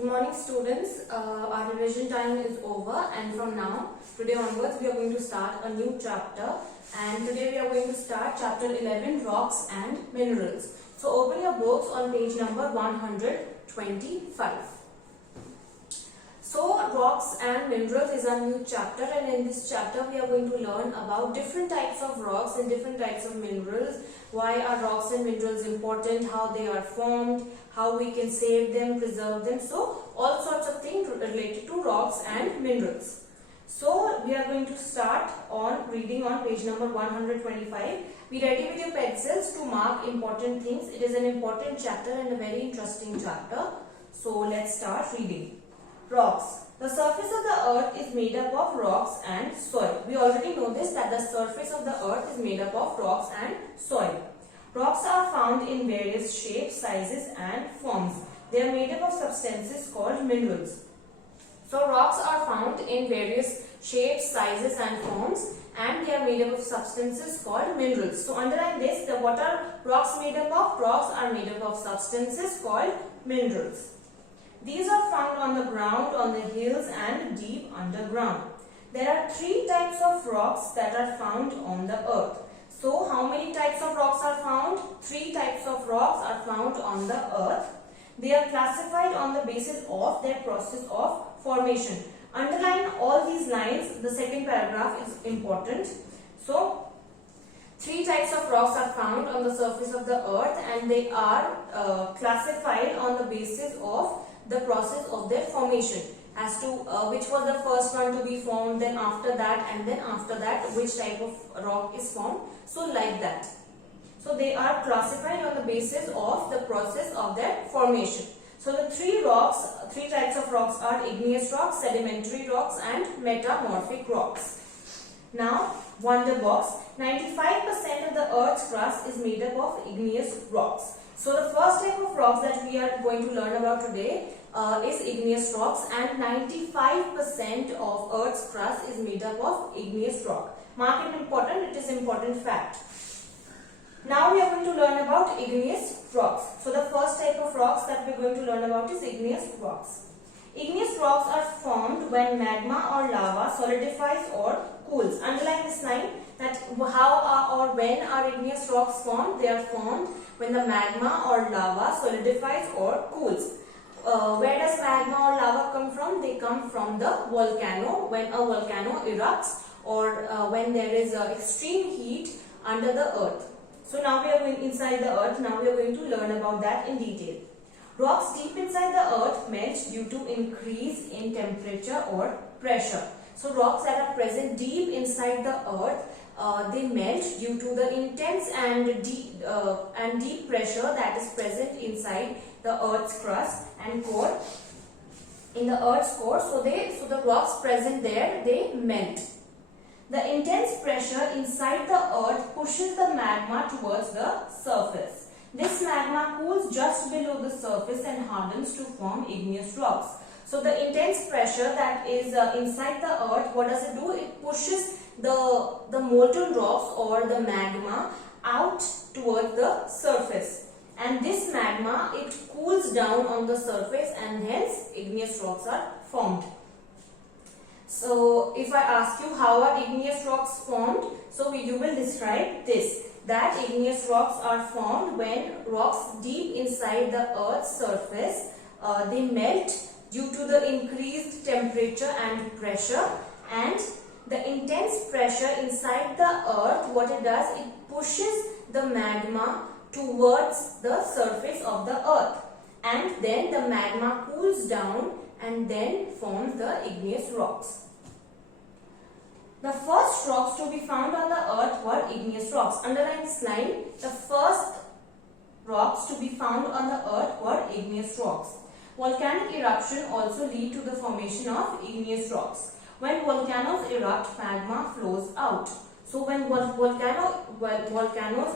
Good morning students, our revision time is over and from now, today onwards we are going to start a new chapter and today we are going to start chapter 11 Rocks and Minerals. So open your books on page number 125. So rocks and minerals is a new chapter, and in this chapter we are going to learn about different types of rocks and different types of minerals. Why are rocks and minerals important, how they are formed, how we can save them, preserve them. So all sorts of things related to rocks and minerals. So we are going to start on reading on page number 125. Be ready with your pencils to mark important things. It is an important chapter and a very interesting chapter. So let's start reading. Rocks. The surface of the earth is made up of rocks and soil. We already know this, that the surface of the earth is made up of rocks and soil. Rocks are found in various shapes, sizes and forms. They are made up of substances called minerals. So rocks are found in various shapes, sizes and forms, and they are made up of substances called minerals. So underline this, what are rocks made up of? Rocks are made up of substances called minerals. These are found on the ground, on the hills and deep underground. There are three types of rocks that are found on the earth. So how many types of rocks are found? Three types of rocks are found on the earth. They are classified on the basis of their process of formation. Underline all these lines. The second paragraph is important. So three types of rocks are found on the surface of the earth, and they are classified on the basis of the process of their formation, as to which was the first one to be formed, then after that, and then after that which type of rock is formed. So like that. So they are classified on the basis of the process of their formation. So the three types of rocks are igneous rocks, sedimentary rocks and metamorphic rocks. Now wonder box. 95% of the earth's crust is made up of igneous rocks. So the first type of rocks that we are going to learn about today is igneous rocks, and 95% of earth's crust is made up of igneous rock. Mark it important, it is important fact. Now we are going to learn about igneous rocks. So the first type of rocks that we are going to learn about is igneous rocks. Igneous rocks are formed when magma or lava solidifies or cools. Underline this line, that how or when are igneous rocks formed? They are formed when the magma or lava solidifies or cools. Where does magma or lava come from? They come from the volcano. When a volcano erupts, or when there is extreme heat under the earth. So now we are going inside the earth. Now we are going to learn about that in detail. Rocks deep inside the earth melt due to increase in temperature or pressure. So rocks that are present deep inside the earth, they melt due to the intense and deep pressure that is present inside the earth's crust and core. In the earth's core, so the rocks present there, they melt. The intense pressure inside the earth pushes the magma towards the surface. This magma cools just below the surface and hardens to form igneous rocks. So the intense pressure that is inside the earth, what does it do? It pushes the molten rocks or the magma out towards the surface. And this magma, it cools down on the surface, and hence igneous rocks are formed. So if I ask you how are igneous rocks formed, so you will describe this, that igneous rocks are formed when rocks deep inside the earth's surface, they melt due to the increased temperature and pressure, and the intense pressure inside the earth, what it does, it pushes the magma towards the surface of the earth, and then the magma cools down and then forms the igneous rocks. The first rocks to be found on the earth were igneous rocks. Underline this line. The first rocks to be found on the earth were igneous rocks. Volcanic eruption also lead to the formation of igneous rocks. When volcanoes erupt, magma flows out. So when volcanoes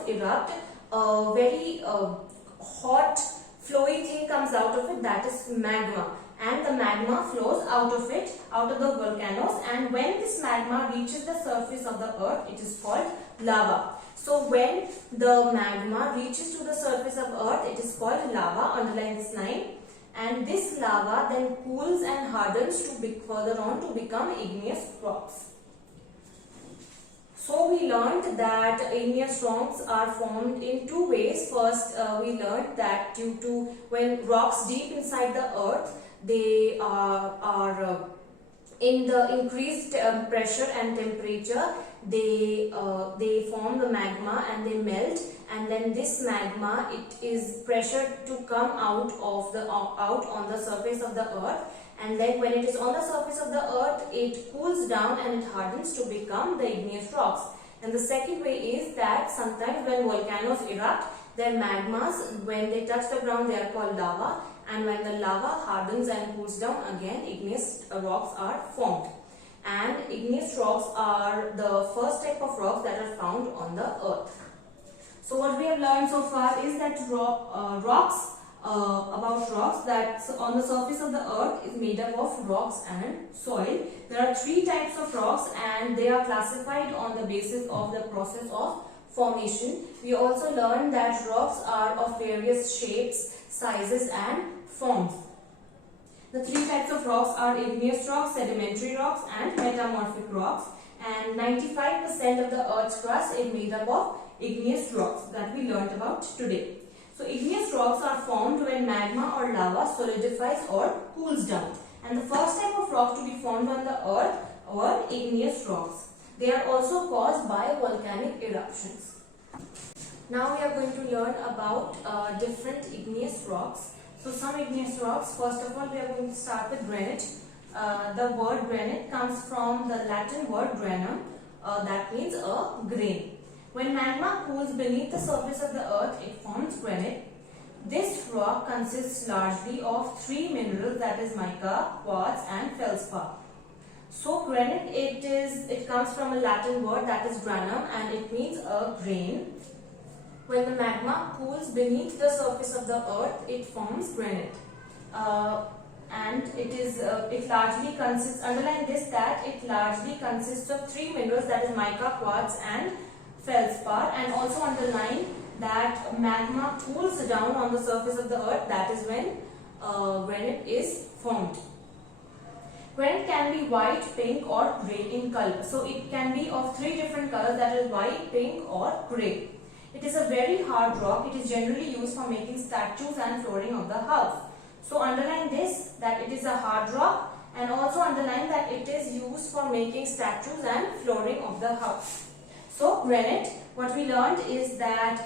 erupt, a very hot flowy thing comes out of it, that is magma. And the magma flows out of it, out of the volcanoes, and when this magma reaches the surface of the earth, it is called lava. So when the magma reaches to the surface of earth, it is called lava. Underline this line. and this lava then cools and hardens to further on to become igneous rocks. So we learned that igneous rocks are formed in two ways. First, we learned that due to when rocks deep inside the earth, they are in the increased pressure and temperature, they form the magma and they melt, and then this magma, it is pressured to come out on the surface of the earth, and then when it is on the surface of the earth, it cools down and it hardens to become the igneous rocks. And the second way is that sometimes when volcanoes erupt, their magmas, when they touch the ground, they are called lava, and when the lava hardens and cools down, again igneous rocks are formed. And igneous rocks are the first type of rocks that are found on the earth. So what we have learned so far is that rocks that on the surface of the earth is made up of rocks and soil. There are three types of rocks and they are classified on the basis of the process of formation. We also learned that rocks are of various shapes, sizes and forms. The three types of rocks are igneous rocks, sedimentary rocks and metamorphic rocks, and 95% of the earth's crust is made up of igneous rocks that we learnt about today. So igneous rocks are formed when magma or lava solidifies or cools down, and the first type of rock to be formed on the earth were igneous rocks. They are also caused by volcanic eruptions. Now we are going to learn about different igneous rocks. So some igneous rocks, first of all we are going to start with granite. The word granite comes from the Latin word granum, that means a grain. When magma cools beneath the surface of the earth, it forms granite. This rock consists largely of three minerals, that is mica, quartz and feldspar. So granite, it comes from a Latin word that is granum and it means a grain. When the magma cools beneath the surface of the earth, it forms granite. And it largely consists, underline this, that it largely consists of three minerals, that is mica, quartz and feldspar, and also underline that magma cools down on the surface of the earth, that is when granite is formed. Granite can be white, pink or grey in color. So it can be of three different colors, that is white, pink or grey. It is a very hard rock. It is generally used for making statues and flooring of the house. So underline this, that it is a hard rock, and also underline that it is used for making statues and flooring of the house. So granite, what we learned is that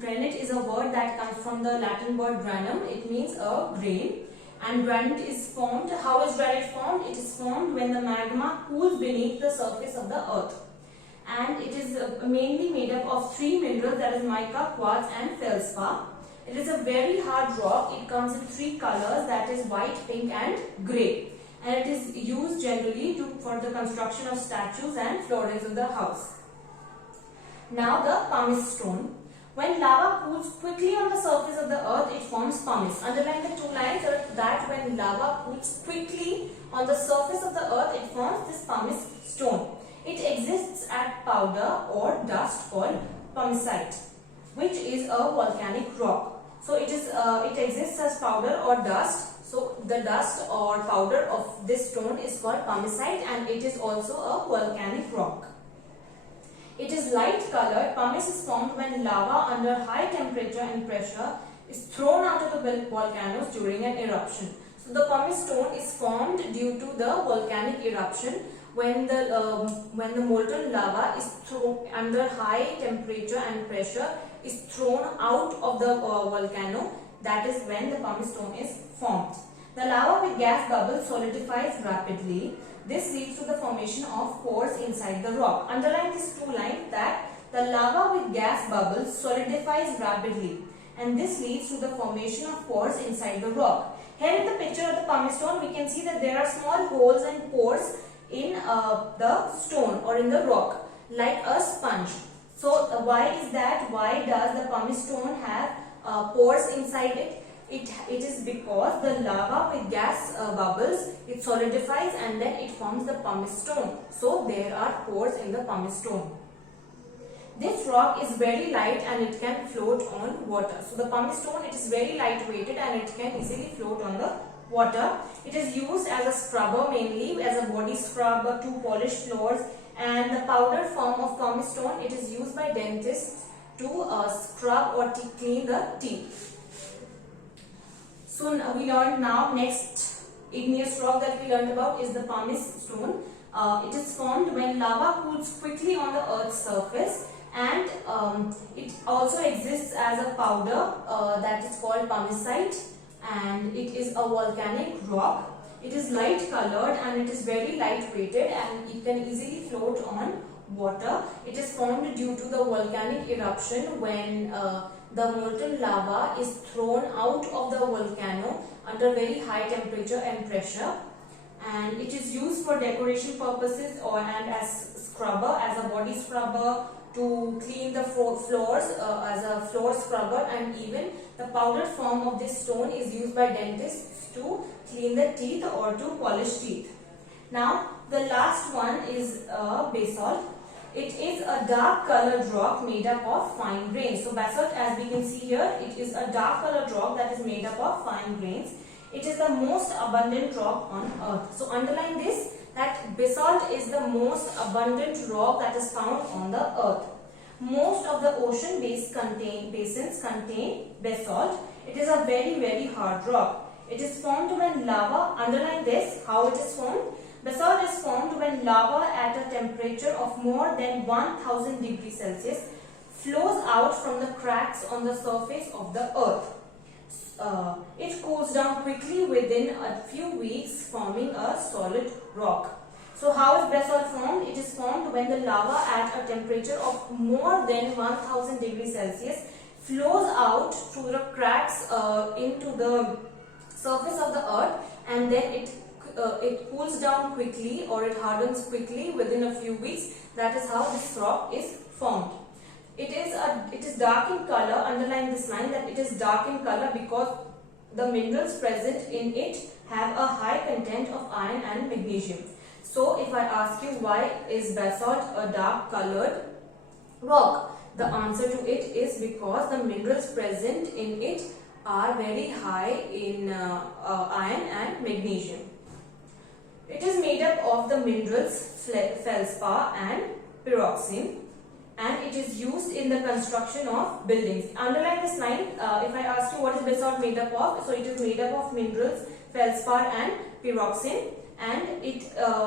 granite is a word that comes from the Latin word granum. It means a grain. And granite is formed. How is granite formed? It is formed when the magma cools beneath the surface of the earth. And it is mainly made up of three minerals, that is mica, quartz and feldspar. It is a very hard rock. It comes in three colors, that is white, pink and grey. And it is used generally for the construction of statues and floorings of the house. Now the pumice stone. When lava cools quickly on the surface of the earth, it forms pumice. Underline the two lines, that when lava cools quickly on the surface of the earth, it forms this pumice stone. It exists at powder or dust called pumicite, which is a volcanic rock. So it exists as powder or dust. So the dust or powder of this stone is called pumicite, and it is also a volcanic rock. It is light colored. Pumice is formed when lava under high temperature and pressure is thrown out of the volcanoes during an eruption. So the pumice stone is formed due to the volcanic eruption when the molten lava is thrown under high temperature and pressure is thrown out of the volcano. That is when the pumice stone is formed. The lava with gas bubbles solidifies rapidly. This leads to the formation of pores inside the rock. Underline these two lines, that the lava with gas bubbles solidifies rapidly, and this leads to the formation of pores inside the rock. Here in the picture of the pumice stone, we can see that there are small holes and pores in the stone or in the rock, like a sponge. So why is that? Why does the pumice stone have pores inside it? It is because the lava with gas bubbles, it solidifies and then it forms the pumice stone. So there are pores in the pumice stone. This rock is very light and it can float on water. So the pumice stone, it is very light weighted and it can easily float on the water. It is used as a scrubber, mainly as a body scrubber to polish floors, and the powdered form of pumice stone, it is used by dentists to scrub or to clean the teeth. So we learned now next igneous rock that we learned about is the pumice stone. It is formed when lava cools quickly on the earth's surface, and it also exists as a powder that is called pumicite, and it is a volcanic rock. It is light colored and it is very light weighted and it can easily float on water. It is formed due to the volcanic eruption when the molten lava is thrown out of the volcano under very high temperature and pressure, and it is used for decoration purposes and as scrubber, as a body scrubber, to clean the floors, as a floor scrubber, and even the powdered form of this stone is used by dentists to clean the teeth or to polish teeth. Now the last one is basalt. It is a dark colored rock made up of fine grains. So basalt, as we can see here, it is a dark colored rock that is made up of fine grains. It is the most abundant rock on earth. So underline this, that basalt is the most abundant rock that is found on the earth. Most of the ocean basins contain basalt. It is a very hard rock. It is formed when lava, underline this, how it is formed. Basalt is formed when lava at a temperature of more than 1000 degrees Celsius flows out from the cracks on the surface of the earth. It cools down quickly within a few weeks, forming a solid rock. So how is basalt formed? It is formed when the lava at a temperature of more than 1000 degrees Celsius flows out through the cracks into the surface of the earth, and then it cools down quickly, or it hardens quickly within a few weeks. That is how this rock is formed. It is dark in color. Underline this line, that it is dark in color because the minerals present in it have a high content of iron and magnesium. So if I ask you, why is basalt a dark colored rock? The answer to it is because the minerals present in it are very high in iron and magnesium. It is made up of the minerals feldspar and pyroxene, and it is used in the construction of buildings. Underline this line. If I ask you what is basalt made up of, so it is made up of minerals feldspar and pyroxene, and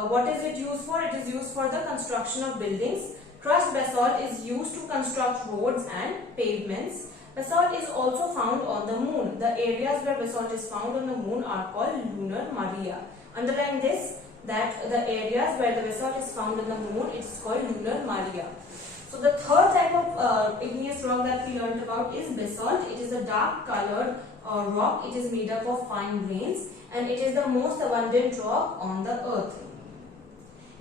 what is it used for? It is used for the construction of buildings. Crushed basalt is used to construct roads and pavements. Basalt is also found on the moon. The areas where basalt is found on the moon are called lunar maria. Underline this, that the areas where the basalt is found on the moon, it is called lunar maria. So the third type of igneous rock that we learned about is basalt. It is a dark colored rock. It is made up of fine grains, and it is the most abundant rock on the earth.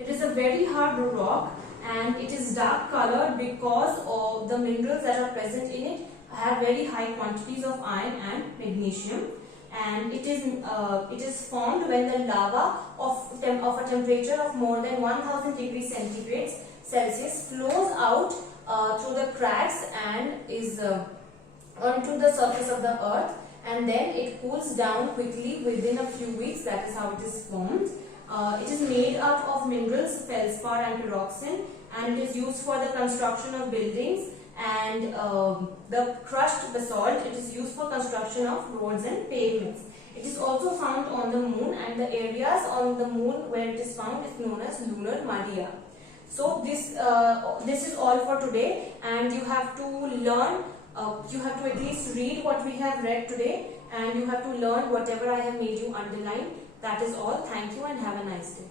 It is a very hard rock, and it is dark colored because of the minerals that are present in it have very high quantities of iron and magnesium, and it is formed when the lava of a temperature of more than 1000 degrees centigrade Celsius flows out through the cracks and is onto the surface of the earth, and then it cools down quickly within a few weeks. That is how it is formed. It is made up of minerals feldspar and pyroxene, and it is used for the construction of buildings. And the crushed basalt, it is used for construction of roads and pavements. It is also found on the moon, and the areas on the moon where it is found is known as lunar maria. So this is all for today, and you have to learn, you have to at least read what we have read today, and you have to learn whatever I have made you underline. That is all. Thank you and have a nice day.